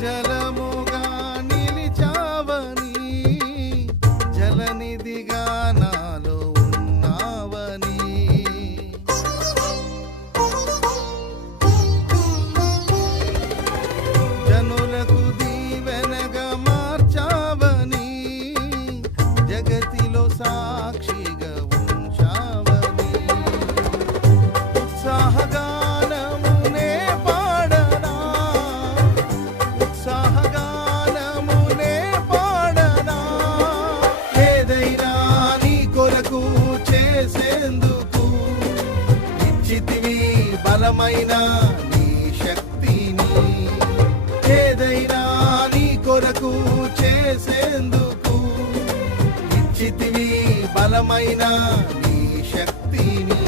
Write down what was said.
జలముగా నిలిచావని, జలనిధిగా నాలో ఉన్నావని, జనులకు దీవెనగా మార్చావని, జగతిలో సాక్షిగా ఉంచావని, ఉత్సాహగానమునే పాడనా, ఉత్సాహగానమునే పాడనా, ఏదైనా నీ కొరకు చేసేందుకు ఇచ్చితివి బలమైన నీ శక్తిని, ఏదైనా నీ కొరకు చేసేందుకు ఇచ్చితివి బలమైన నీ శక్తిని.